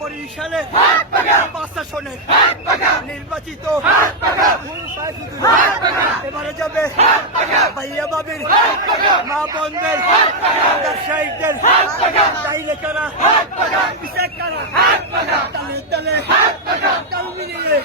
বরিশালে 5টা আসনে নির্বাচিত এবারে যাবে ভাইয়া বাবির মা বোনদের ব্যবসায়িকদের চাইলে কারা পিছিয়ে কারা তালে তালে তাল মিলিয়ে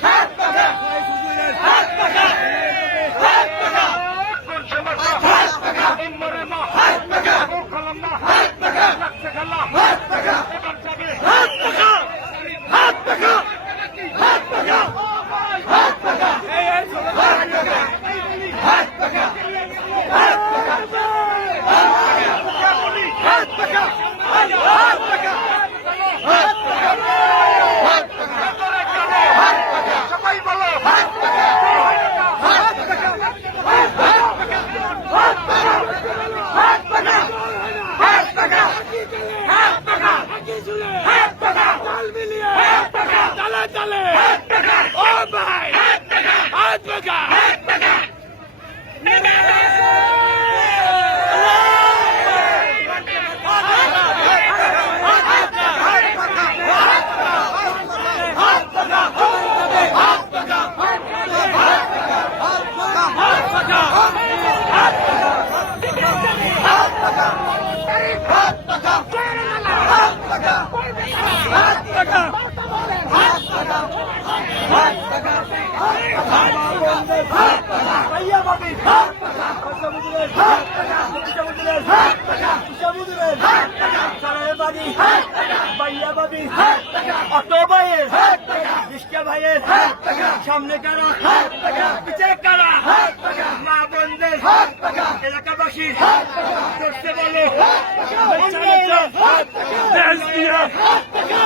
সামনে কারা পিছিয়ে কারা মা বোনদের এলাকাবাসী করতে বলো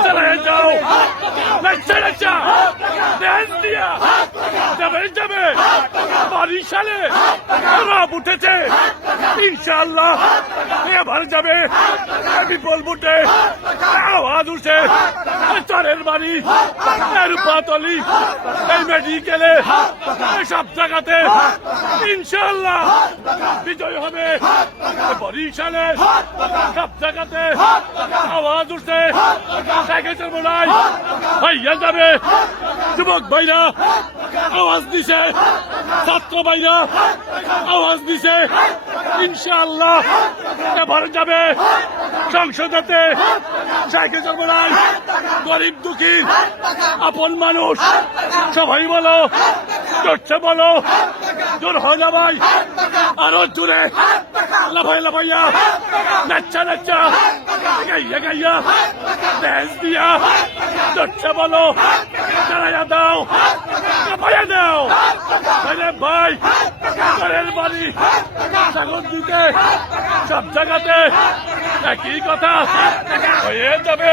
चले जाओ चले যাবে যাবে বরিশালে রব উঠেছে ইনশাআল্লাহ এবার যাবে বিপুল বুটে আওয়াজ উঠে চরের বাড়ি রূপাতলি এই মেডিকেলে সব জায়গাতে ইনশাআল্লাহ বিজয় হবে বরিশালে সব জায়গাতে আওয়াজ উঠছে সাইকেল চালাবো নাই ভাইয়া যাবে যুবক ভাইরা আওয়াজ দিছে ছাত্র ভাইরা আওয়াজ দিছে ইনশাআল্লাহ এবার যাবে সংসদেতে সাইকেল চালাবো নাই গরিব দুঃখী আপন মানুষ সবাই বলো করছে বলো জোর হয় না ভাই আরো জোরে লাফাই লাফাইয়া নাচ্চা নাচ্চা গাইয়া গাইয়া ড্যান্স দিয়া করছে বলো চালাইয়া দাও লাফাইয়া দাও ভাই ঘরের বাড়ি সাগর দিতে সব জায়গাতে একই কথা হয়ে যাবে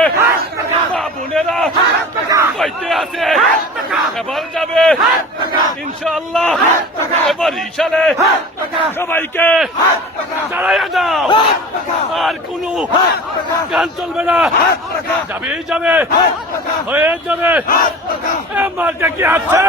বোনেরা কইতে আছে এবার যাবে ইনশাআল্লাহ বরিশালে সবাইকে চালাইয়া দাও আর কোনো গান চলবে না যাবেই যাবে হয়ে যাবে মার্কা কি আছে